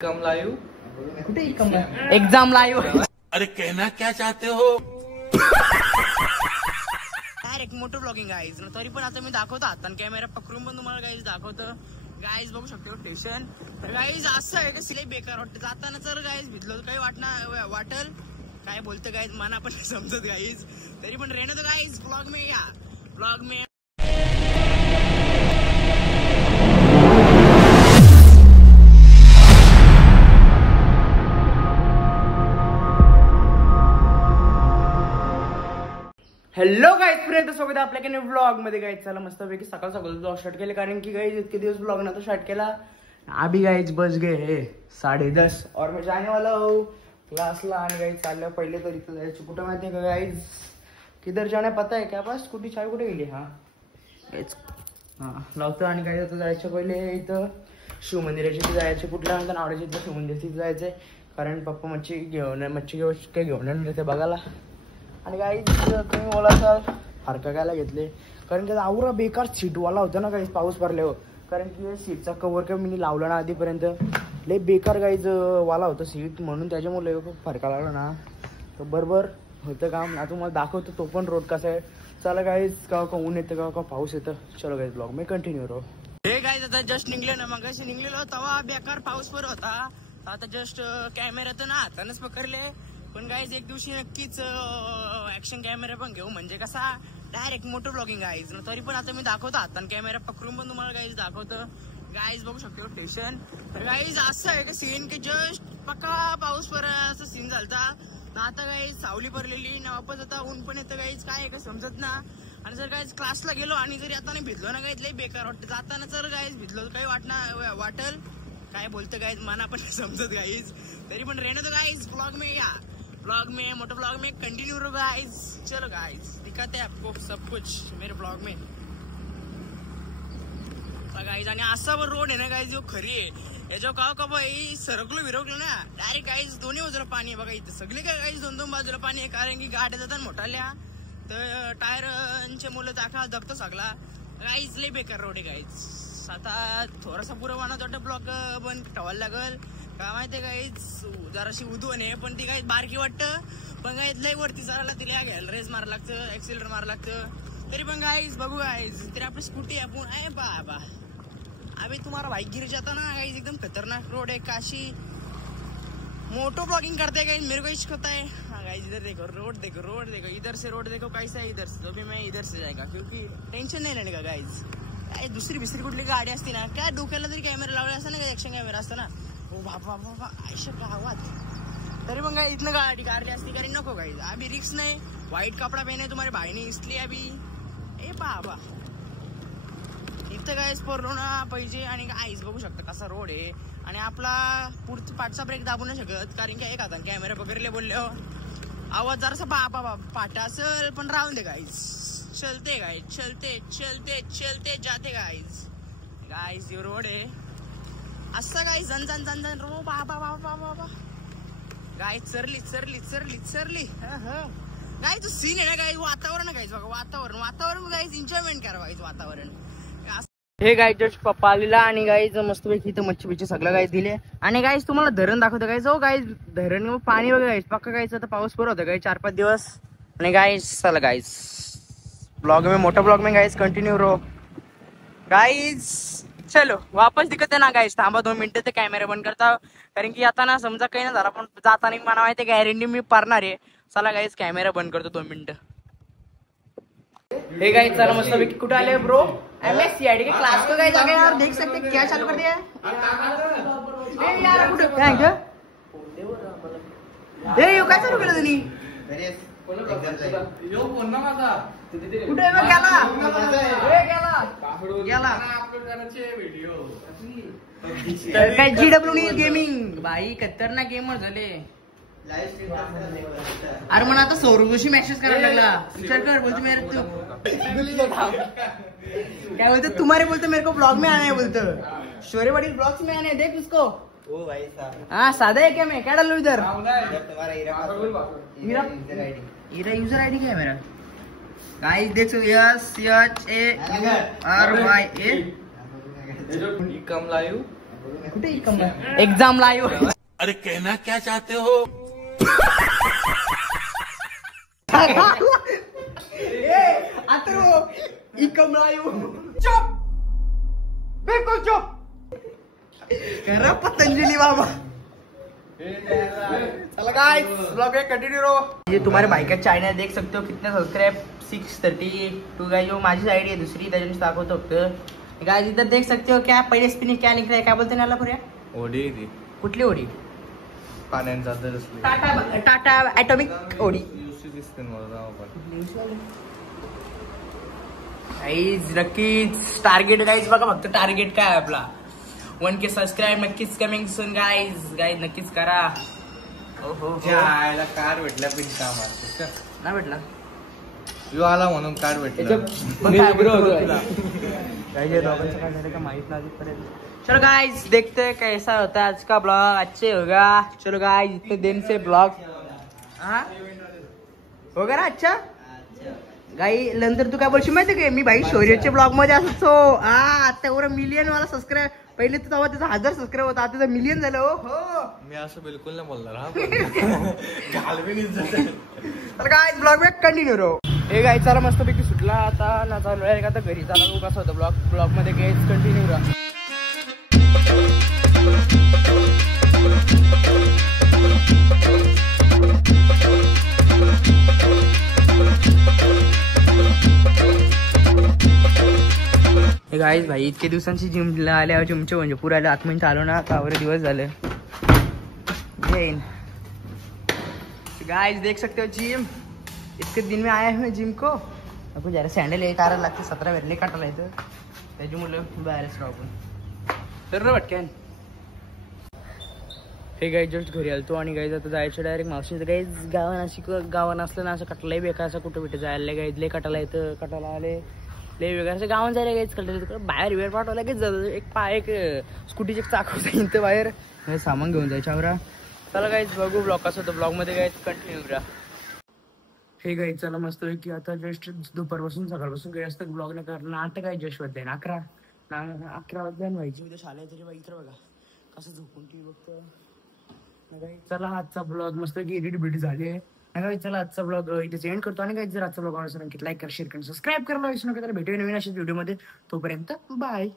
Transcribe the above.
Come live कुठे exam live. अरे कहना क्या चाहते हो. Direct motor blogging guys. तरी पण आता मी दाखवतो हातान कॅमेरा पकडून पण तुम्हाला गाईज दाखवतो. गाईज बघू शकतो स्टेशन. तर गाईज असं आहे का सिलाई बेकार वाटतं जाताना. जर गाईज भिजलो काही वाटल काय बोलतं गाईज मना पण समजत गाईज. तरी पण रेणं तर गाईज ब्लॉग में या ब्लॉग में. हॅलो गाईज, पर्यंत सोबत आपल्या ब्लॉग मध्ये गाईज. चला मस्तपैकी सकाळ सकाळ ब्लॉग स्टार्ट केले कारण की गाईज इतके दिवस ब्लॉग नव्हता स्टार्ट केला. अभी गाईज बज गए 10:30 और मैं जाने वाला हूँ क्लासला. आणि गाईज चाललं पहिले तर इथं जायचं कुठं माहिती आहे का गाईज. किधर जाणे पता है क्या बस. स्कूटी चावी कुठे गेली. हा गाईज लावतो. आणि गाईज आता जायचं पहिले इथं शिवमंदिराची तिथे जायचं. कुठल्या नंतर आवडायचं इथं शिवमंदिर तिथे जायचंय कारण पप्पा मच्छी काही घेऊन येणार ते बघायला. आणि काही तुम्ही बोलासाल हरका कायला घेतले कारण की आवरा बेकार सीटवाला होता ना काही पाऊस भरल्यावर. कारण की सीटचा कवर काय मी लावला ना आधीपर्यंत लय बेकार गाईज वाला होता सीट म्हणून त्याच्यामुळे खूप फरका लागला ना. तर बरोबर होतं काम. आता तुम्हाला दाखवतो तो पण रोड कसा आहे. चला गाईज का ऊन येतं का पाऊस येतं. चलो गाईज ब्लॉग मी कंटिन्यू राहू. हे गाईज आता जस्ट निघले ना मग असे निघलेलो तेव्हा बेकार पाऊस पर होता. आता जस्ट कॅमेरा तर ना हातानच पकडले. पण गाईज एक दिवशी नक्कीच ऍक्शन कॅमेरा पण घेऊ म्हणजे कसा डायरेक्ट मोटर ब्लॉगिंग गाईज. तरी पण आता मी दाखवतो हातान कॅमेरा पकडून पण तुम्हाला गाईज दाखवतो. गाईज बघू शकतो स्टेशन. तर गाईज असं आहे का सीन की जस्ट पक्का पाऊस पर असं सीन झालता. आता गाईज सावली पडलेली ना वापस आता ऊन पण येतं गाईज काय आहे का समजत ना. आणि जर गाईज क्लासला गेलो आणि जर आता भिजलो ना गाईज लय बेकार वाटतं जाताना. जर गाईज भिजलो काही वाटल काय बोलतं गाईज मना पण समजत गाईज. तरी पण रेणं तर गाईज ब्लॉग में या ब्लॉग में मोटर ब्लॉग में कंटिन्यू रहो गाइस. चलो गाइस दिखाते हैं आपको सब कुछ मेरे ब्लॉग में गाइस. आणि असा वर रोड आहे ना गाइस जो खरी आहे याच्या का बाई सरकलो विरकलो ना डायरेक्ट गाइस दोन्ही बाजूला पाणी आहे बघा. इथं सगळे काय गाइस दोन बाजूला पाणी आहे कारण की गाड्या जातात मोठाल्या तर टायरचे मुलं दाखवा दबतो सगळा गाइस. लय बेकार रोड आहे गाइस. आता थोडासा पुरा वाहनात वाटतं ब्लॉक बंद ठेवायला लागल काय माहितीये गाईज. जराशी उधवण आहे पण ती काही बारकी वाटतं. पण गाईज लय वरती चालायला तिला घ्यायला रेस मारा लागतं ऍक्सिलेटर मारा लागतं. तरी पण गाईज बघू गाईज तरी आपली स्कूटी आपण आहे बाबा. अभी तुम्हारा बाइक गिर जाता ना गाईज. एकदम खतरनाक रोड है काशी. मोटो ब्लॉगिंग करते गाईज मेरे को इश्क होता है. हाँ गाईज इधर देखो रोड देखो इधर से रोड देखो कैसा है इधर से. तो भी मैं इधर से जाएगा क्योंकि टेंशन नहीं लेने का गाईज. काय दुसरी बिसरी कुठली गाडी असती ना काय डोक्याला तरी कॅमेरा लावला असता ना ऍक्शन कॅमेरा असता ना. ओ बाबा बाबा आयशा गावात. तरी पण काय इथनं गाडी कारली असती कारण नको गाईज. अभी रिक्स नाही. व्हाईट कपडा पहने तुम्हारे भाई ने इसलिए अभी ए बाबा इथं गाईज पडलो ना पाहिजे. आणि आईज बघू शकता कसा रोड आहे. आणि आपला पुढचा पाठचा ब्रेक दाबू नाही शकत कारण की एक हातान कॅमेरा पकडले बोलले आवाज जरासा बाबा पाटा असेल पण राहून दे गाईज. चलते गाईज चलते चलते चलते जाते गाईज. गाईज ये रोड आहे असं गाई जन रो बाबा बाबा बाबा गाय चरली गाय तो सीन आहे ना गाई. वातावरण गाईज बघा वातावरण गाईज एन्जॉयमेंट करा गाईज वातावरण. हे गाईज जस्ट पप्पा आलेला आणि गाईज मस्तपैकी इथं मच्छी बिच्छी सगळं गाईज दिले. आणि गाईज तुम्हाला धरण दाखवतो गाईज. हो गाईज धरण पाणी वगैरे गाईज पक्का गाईज. आता पाऊस पर होता गाईज 4-5 दिवस. आणि गाईज चला गाईज ब्लॉग में मोठा ब्लॉग में गाईज कंटिन्यू रहो गाईज. चलो वापस दिखत आहे ना गाईज. थांबा 2 मिनिटं ते कॅमेरा बंद करता कारण की आता ना समजा काही ना झाला पण जाताना मला माहिती गॅरंटी मी पारणार आहे. चला गाईज कॅमेरा बंद करतो 2 मिनिटं. हे गाइस चला मस्तपैकी कुठे आले ब्रो. MSCID के क्लास को गाइस आगे यार देख सकते क्या चालू कर दिया है यार. कुठे काय ग हे यो काय चालू केलं तुम्ही. यो फोन ना माझा कुठे गेला व्हिडिओ तर काय GW गेमिंग भाई खतरनाक गेमर झाले. अरे मला आता सौरभ जोशी मेसेज करायला लागला. विचार कर बोलतो मेरे तू क्या बोलते तुम्हारे बोलते मेरे को ब्लॉग में आना है बोलते शोरे बड़ी ब्लॉग्स में आने देख उसको. ओ भाई साहब हाँ सादा है क्या मैं क्या डालू इधर. हीरा यूजर आईडी क्या है मेरा गाइस देख सो SHAURYA कम लाइव कुठे एक्झाम लाईव्ह. अरे कहना क्या चाहते हो? इकम लाईव्ह. चुप, बिलकुल चुप करा पतंजलि बाबा. चलो गाइस ब्लॉग में कंटिन्यू रहो. ये तुम्हारे भाई का चैनल देख सकते हो कितने सब्सक्राइब 632 गाइस. जो माझी आईडी आहे दुसरी त्याच्याने दाखवतो फक्त गाइस. इधर देख सकते हो क्या पहले स्पिनिंग क्या निकला है. क्या बोलते नाला पुऱ्या ओडी कुठली ओडी. पाण्यात टाटा टाटा ॲटॉमिक ओडी. दिसते मला गाइस नक्कीच टार्गेट गाइस बघा फक्त टार्गेट काय आहे आपला 1K सबस्क्राईब नक्कीच कमिंग सून गाइस. गाइस नक्कीच करा. ओहो आयला कार भेटल्या पण काम ना भेटला यू आला म्हणून कार भेटलं. चलो गाइस देखते हैं कैसा होता है आज का ब्लॉग. अच्छे होगा. चलो गाइस इतने दिन से ब्लॉग होगा ना अच्छा. गाई नंतर तू काय बोलशील माहिती का मी भाई शौर्यच्या ब्लॉग मध्ये असतो. आता एवढं मिलियन वाला सबस्क्राईब. पहिले तर तेव्हा त्याचा 1000 सबस्क्राईब होता आता त्याचा मिलियन झालं. हो मी असं बिलकुल नाही बोलणार हा. तर काय ब्लॉग में कंटिन्यू रहो. हे गाई चला मस्तपैकी सुटला आता ना चालू आहे का घरी चाला. कसं होतं ब्लॉग मध्ये गाईज कंटिन्यू राहा. गाईज भाई इतके दिवसांची जिमला आल्या जिमचे म्हणजे पुरायला आत्महत्या चालू ना कावरे दिवस झाले. गाइस देख सकते हो जिम इतके दिन में आया है मैं जिम को. आपण जरा सॅन्डल एक आरा लागते 17 वेरले काटायला येतं त्याच्यामुळे बाहेरच राहू आपण तर भटक्यान. हे गाईज जस्ट घरी आलतो आणि गाईज आता जायचं डायरेक्ट मावशीचं. गाईज गावान असलं ना असं कटलंही बेकार असं कुठं कुठे जायला गाईज लय कटायला येतं. कटायला आले लय वेगळं असं गावात जायला गाईज कटायला बाहेर वेळ पाठवा लगेच जातं. एक स्कूटीचे चाकवता येतं बाहेर सामान घेऊन जायच्या आवरा. चला गाईज बघू ब्लॉग कसं होतं. ब्लॉग मध्ये गाईज कंटिन्यू करा. हे गाईज चला मस्त की आता जस्ट दुपारपासून सकाळपासून काही असतं ब्लॉग नाही करणार. आता काय जस्ट वाजता 11 वाजता व्हायची उद्या शाळा तरी बघितलं बघा कसं झोपून टी बघतं. चला आजचा ब्लॉग मस्त की एडिट बिट झाली आहे. चला आजचा ब्लॉग इथे एंड करतो. आणि जर आजचा ब्लॉग आवडला असेल लाईक करा शेअर करा सबस्क्राईब करायला विसरू नका. तर भेटूया नवीन अशाच व्हिडिओमध्ये. तोपर्यंत बाय.